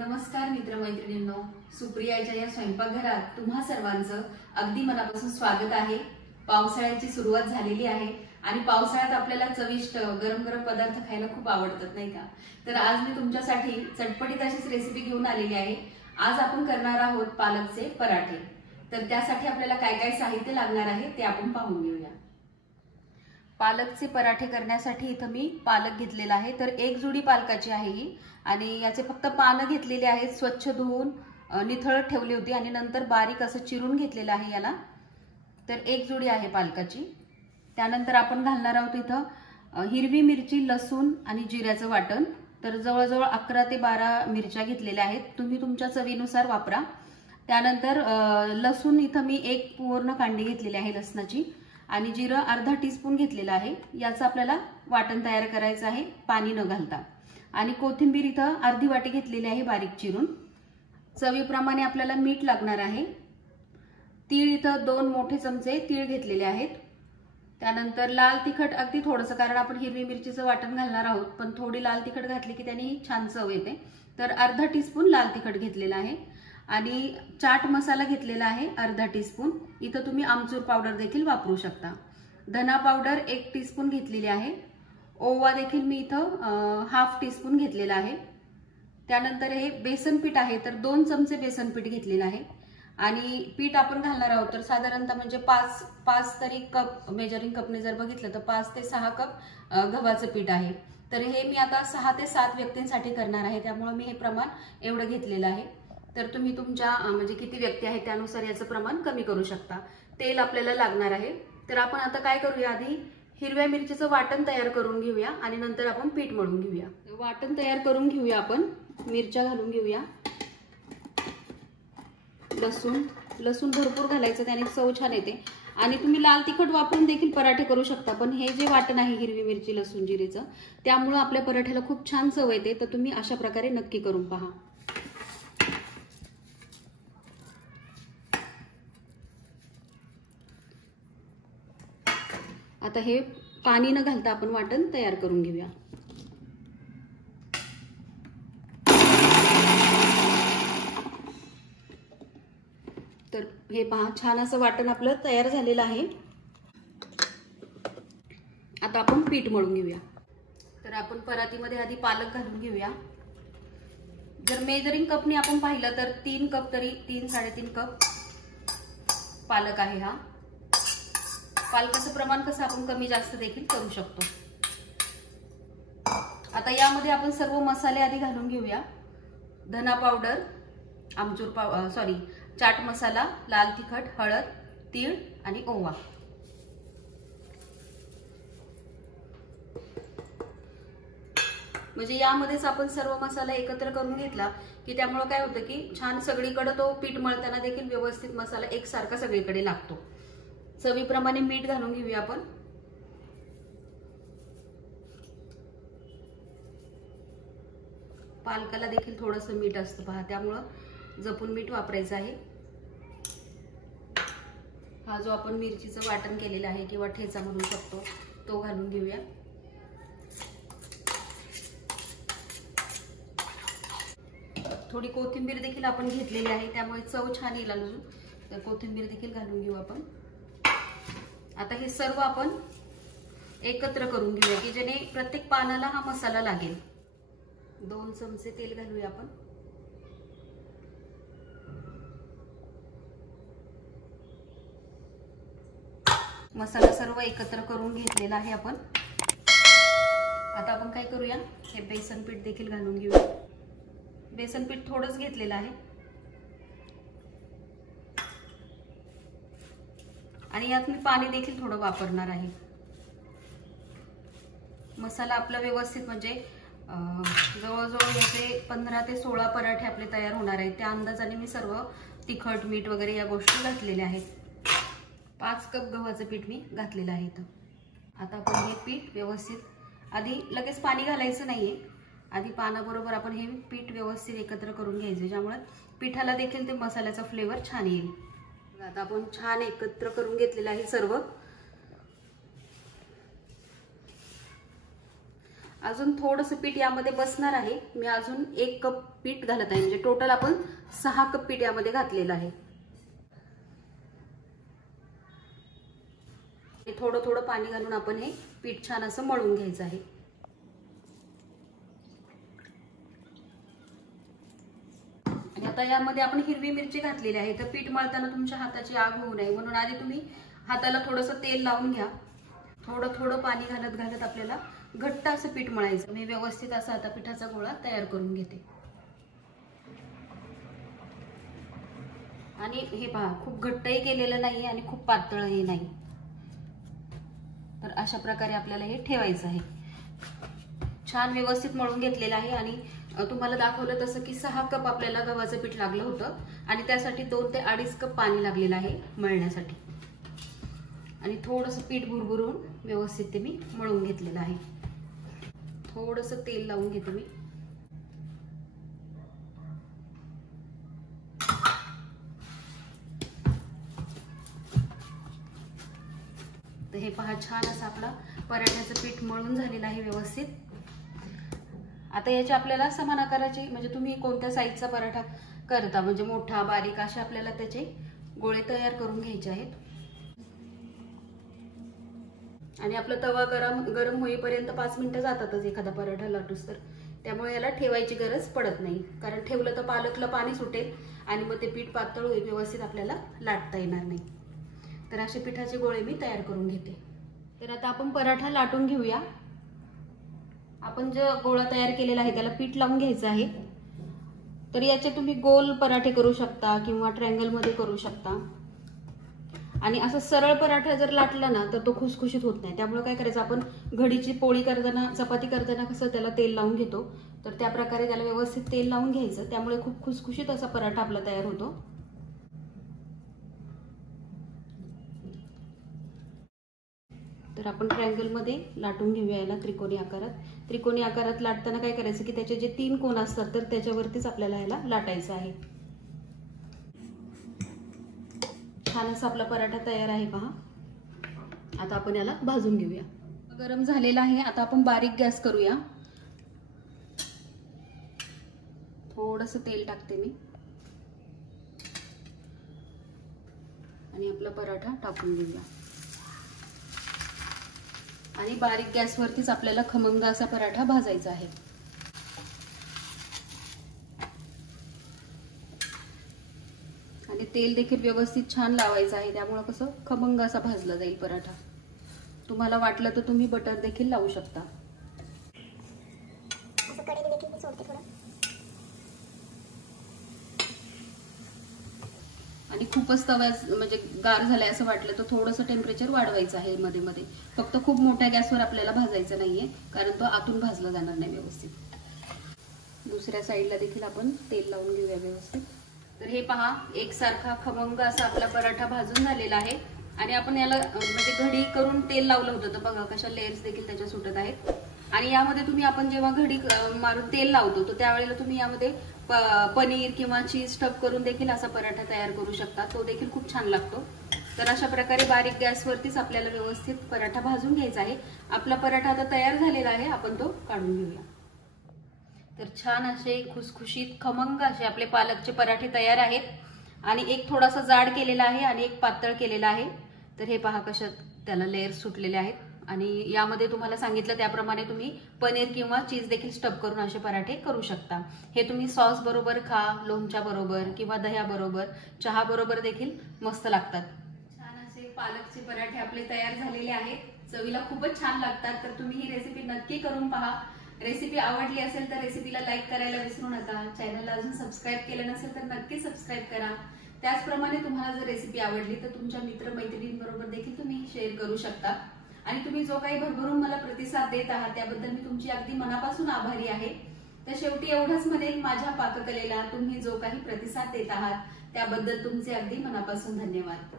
नमस्कार मित्रमैत्रिणींनो, सुप्रियाच्या या स्वयंपाकघरात तुम्हा सर्वांचं अगदी मनापासून स्वागत आहे। पावसाळ्याची सुरुवात झालेली आहे आणि पावसाळ्यात आपल्याला चविष्ट गरम गरम पदार्थ खायला खूप आवडतात नाही का। तर आज मी तुमच्यासाठी चटपटीत अशीच रेसिपी घेऊन आलेली आहे। आज आपण करणार आहोत पालकचे पराठे। तर त्यासाठी आपल्याला काय काय साहित्य लागणार आहे ते आपण पाहून घेऊया। पालकचे पराठे करण्यासाठी इथं मी पालक घेतलेला आहे। तर एक जुडी पालकाची आहे ही आणि याचे फक्त पानं घेतलेले आहेत, स्वच्छ धुवून निथळत ठेवली होती आणि नंतर बारीक असं चिरून घेतलेलं आहे याला। तर एक जुडी आहे पालकाची। त्यानंतर आपण घालणार आहोत इथं हिरवी मिरची, लसूण आणि जिऱ्याचं वाटण। तर जवळजवळ 11 ते 12 मिरच्या घेतलेल्या आहेत, तुम्ही तुमच्या चवीनुसार वापरा। त्यानंतर लसूण इथं मी एक पूर्ण कांडी घेतलेली आहे लसणाची आणि जिरं अर्धा टीस्पून घेतलेला आहे। याचं आपल्याला वाटण तयार करायचं आहे पाणी न घालता। आणि कोथिंबीर इथं अर्धी वाटी घेतलेली आहे बारीक चिरून। चवीप्रमाणे आपल्याला मीठ लागणार आहे। तीळ इथं 2 मोठे चमचे तीळ घेतलेले आहेत। त्यानंतर लाल तिखट अगदी थोडंसं, कारण आपण हिरवी मिरचीचं वाटण घालणार आहोत, पण थोडी लाल तिखट घातली की त्याने छान चव येते। तर अर्धा टीस्पून लाल तिखट घेतलेला आहे आणि चाट मसाला घेतलेला आहे अर्धा टीस्पून। इथं तुम्ही आमचूर पावडर देखील वापरू शकता। धना पावडर 1 टीस्पून घेतलेली आहे। ओवा देखील मी इथं हाफ टीस्पून घेतलेला आहे। त्यानंतर हे बेसन पीठ आहे, तर 2 चमचे बेसन पीठ घेतलेलं आहे आणि पीठ आपण घालणार आहोत तर साधारणतः म्हणजे 5 तरी कप, मेजरिंग कपने जर बघितलं तर 5 ते 6 कप गव्हाचं पीठ आहे। तर हे मी आता 6 ते 7 व्यक्तींसाठी करणार आहे, त्यामुळे मी हे प्रमाण एवढं घेतलेलं आहे। तर तुम्ही तुमच्या म्हणजे किती व्यक्ती आहेत त्यानुसार याचं प्रमाण कमी करू शकता। तेल आपल्याला लागणार आहे। तर आपण आता काय करूया, आधी हिरव्या मिरचीचं वाटण तयार करून घेऊया आणि नंतर आपण पीठ मळून घेऊया। वाटण तयार करून घेऊया आपण। मिरच्या घालून घेऊया, लसूण भरपूर घालायचं, त्याने चव छान येते। आणि तुम्ही लाल तिखट वापरून देखील पराठे करू शकता, पण हे जे वाटण आहे हिरवी मिरची, लसूण, जिरेचं, त्यामुळे आपल्या पराठ्याला खूप छान चव येते। तर तुम्ही अशा प्रकारे नक्की करून पहा। आता हे पाणी न घालता आपण वाटण तयार करून घेऊया। तर हे पहा, छान असं वाटण आपलं तयार झालेलं आहे। आता आपण पीठ मळून घेऊया। तर आपण परातीमध्ये आधी पालक घालून घेऊया। जर मेजरिंग कपने आपण पाहिलं तर 3 कप, तरी 3-3.5 कप पालक आहे हा। पालकाचं प्रमाण कसं आपण कमी जास्त देखील करू शकतो। आता यामध्ये आपण सर्व मसाले आधी घालून घेऊया। धना पावडर, चाट मसाला, लाल तिखट, हळद, तीळ आणि ओवा। म्हणजे यामध्येच आपण सर्व मसाला एकत्र करून घेतला की त्यामुळे काय होतं की छान सगळीकडे तो पीठ मळताना देखील व्यवस्थित मसाला एकसारखा सगळीकडे लागतो। चवीप्रमाणे मीठ घालून घेऊया आपण। पालकाला देखील थोडंसं मीठ असतं पहा, त्यामुळे जपून मीठ वापरायचं आहे। हा जो आपण मिरचीचं वाटण केलेलं आहे किंवा ठेचा म्हणू शकतो तो घालून घेऊया। थोडी कोथिंबीर देखील आपण घेतलेली आहे, त्यामुळे चव छान येईल अजून। तर कोथिंबीर देखील घालून घेऊ आपण। आता हे सर्व आपण एकत्र करून घेऊया की जेणे प्रत्येक पानाला हा मसाला लागेल। 2 चमचे तेल घालूया आपण। मसाला सर्व एकत्र करून घेतलेला आहे आपण। आता आपण काय करूया, हे बेसन पीठ देखील घालून घेऊया। बेसन पीठ थोडंच घेतलेलं आहे आणि यात मी पाणी देखील थोडं वापरणार आहे। मसाला आपला व्यवस्थित म्हणजे जवळजवळ याचे 15 ते 16 पराठे आपले तयार होणार आहेत, त्या अंदाजाने मी सर्व तिखट, मीठ वगैरे या गोष्टी घातलेल्या आहेत। 5 कप गव्हाचं पीठ मी घातलेलं आहे इथं। आता आपण हे पीठ व्यवस्थित, आधी लगेच पाणी घालायचं नाहीये, आधी पानाबरोबर आपण हे पीठ व्यवस्थित एकत्र करून घ्यायचं, ज्यामुळे पिठाला देखील ते मसाल्याचा फ्लेवर छान येईल। आता आपण छान एकत्र करून घेतलेलं आहे सर्व। अजून थोडंसं पीठ यामध्ये बसणार आहे. मी अजून 1 कप पीठ घालत आहे, म्हणजे टोटल आपण 6 कप पीठ यामध्ये घातलेलं आहे. थोडं थोडं पाणी घालून आपण हे पीठ छान असं मळून घ्यायचं आहे. आणि आता यामध्ये आपण हिरवी मिरची घातलेली आहे. तर पीठ मळताना तुमच्या हाताची आग होऊ नये म्हणून आधी तुम्ही हाताला थोडंसं तेल लावून घ्या. थोडं थोडं पाणी घालत घालत आपल्याला घट्ट असं पीठ मळायचं. मी व्यवस्थित असा आता पिठाचा गोळा तयार करून घेते. आणि हे पहा, खूप घट्टही केलेलं नाही आणि खूप पातळही नाही. तर अशा प्रकारे आपल्याला हे ठेवायचं आहे. छान व्यवस्थित मळून घेतलेलं आहे. आणि तुम्हाला दाखवलं तसं की 6 कप आपल्याला गव्हाचं पीठ लागलं होतं आणि त्यासाठी 2 ते 2.5 कप पाणी लागलेलं आहे मळण्यासाठी. आणि थोडंसं पीठ भुरभुरून व्यवस्थित ते मी मळून घेतलेलं आहे. थोडंसं तेल लावून घेते मी. तर हे पहा, छान असं आपला पराठ्याचं पीठ मळून झालेलं आहे व्यवस्थित. आता याचे आपल्याला समान आकाराचे, म्हणजे तुम्ही कोणत्या साईजचा पराठा करता, म्हणजे मोठा बारीक, असे आपल्याला त्याचे गोळे तयार करून घ्यायचे आहेत. आणि आपला तवा गरम होईपर्यंत 5 मिनिटं जातातच एखादा पराठा लाटूस तर. त्यामुळे याला ठेवायची गरज पडत नाही, कारण ठेवलं तर पालकला पाणी सुटेल आणि मग ते पीठ पातळ होईल, व्यवस्थित आपल्याला लाटता येणार नाही. तर असे पिठाचे गोळे मी तयार करून घेते. तर आता आपण पराठा लाटून घेऊया. आपण जो गोळा तयार केलेला आहे त्याला पीठ लावून घ्यायचं आहे. तर याचे तुम्ही गोल पराठे करू शकता किंवा ट्रायंगल मध्ये करू शकता. आणि असं सरळ पराठा जर लाटला ना तर तो खुसखुशीत होत नाही. त्यामुळे काय करायचं, आपण घडीची पोळी करताना, चपाती करताना कसं त्याला तेल लावून घेतो, तर त्या प्रकारे त्याला व्यवस्थित तेल लावून घ्यायचं. त्यामुळे खूप खुसखुशीत असा पराठा आपला तयार होतो. तर आपण ट्रायंगल मध्ये लाटून घेऊया याला त्रिकोणी आकारात. त्रिकोणी आकारात लाटताना काय करायचं की त्याचे जे 3 कोन असतात तर त्याच्यावरतीच आपल्याला याला लाटायचं आहे. छान असा आपला पराठा तयार आहे पहा. आता आपण याला भाजून घेऊया. गरम झालेला आहे. आता आपण बारीक गॅस करूया. थोडंसं तेल टाकते मी आणि आपला पराठा टाकून घेऊया. आणि बारीक गॅसवरतीच आपल्याला खमंग असा पराठा भाजायचा आहे. आणि तेल देखील व्यवस्थित छान लावायचं आहे. त्यामुळे कसं खमंग असा भाजला जाईल पराठा. तुम्हाला वाटलं तर तुम्ही बटर देखील लावू शकता. आणि खूपच तवा म्हणजे गार झालाय असं वाटलं तर थोडंसं टेम्परेचर वाढवायचं आहे मध्ये मध्ये. फक्त खूप मोठ्या गॅसवर आपल्याला भाजायचं नाहीये, कारण तो आतून भाजला जाणार नाही व्यवस्थित. दुसऱ्या साईडला देखील आपण तेल लावून घेऊया व्यवस्थित. तर हे पहा, एकसारखा खमंग असा आपला पराठा भाजून झालेला आहे. आणि आपण याला म्हणजे घडी करून तेल लावलं होतं, तर बघा कशा लेयर्स देखील त्याच्या सुटत आहेत. आणि यामध्ये तुम्ही आपण जेव्हा घडी मारून तेल लावतो तर त्यावेळेला तुम्ही यामध्ये पनीर किंवा चीज स्टफ करून देखील असा पराठा तयार करू शकता. तो देखील खूप छान लागतो. तर अशा प्रकारे बारीक गॅसवरतीच आपल्याला व्यवस्थित पराठा भाजून घ्यायचा आहे. आपला पराठा आता तयार झालेला आहे, आपण तो काढून घेऊया. तर छान असे खुसखुशीत खमंग असे आपले पालकचे पराठे तयार आहेत. आणि एक थोडासा जाड केलेला आहे आणि एक पातळ केलेला आहे. तर हे पहा कशा त्याला लेयर सुटलेले आहेत. आणि यामध्ये तुम्हाला सांगितलं त्याप्रमाणे तुम्ही पनीर किंवा चीज देखील स्टफ करून असे पराठे करू शकता. हे तुम्ही सॉस बरोबर खा, लोणच्या बरोबर किंवा दह्या बरोबर, चहा बरोबर देखील मस्त लागतात. छान असे पालकचे पराठे आपले तयार झालेले आहेत. चवीला खूपच छान लागतात. तर तुम्ही ही रेसिपी नक्की करून पहा. रेसिपी आवडली असेल तर रेसिपीला लाईक करायला विसरू नका. चॅनलला अजून सबस्क्राईब केलं नसेल तर नक्की सबस्क्राईब करा. त्याचप्रमाणे तुम्हाला जर रेसिपी आवडली तर तुमच्या मित्रमैत्रिणींबरोबर देखील तुम्ही शेअर करू शकता. आणि तुम्ही जो काही भरभरून मला प्रतिसाद देत आहात त्याबद्दल मी तुमची अगदी मनापासून आभारी आहे. तर शेवटी एवढंच म्हणेन, माझ्या पाककलेला तुम्ही जो काही प्रतिसाद देत आहात त्याबद्दल तुमचे अगदी मनापासून धन्यवाद.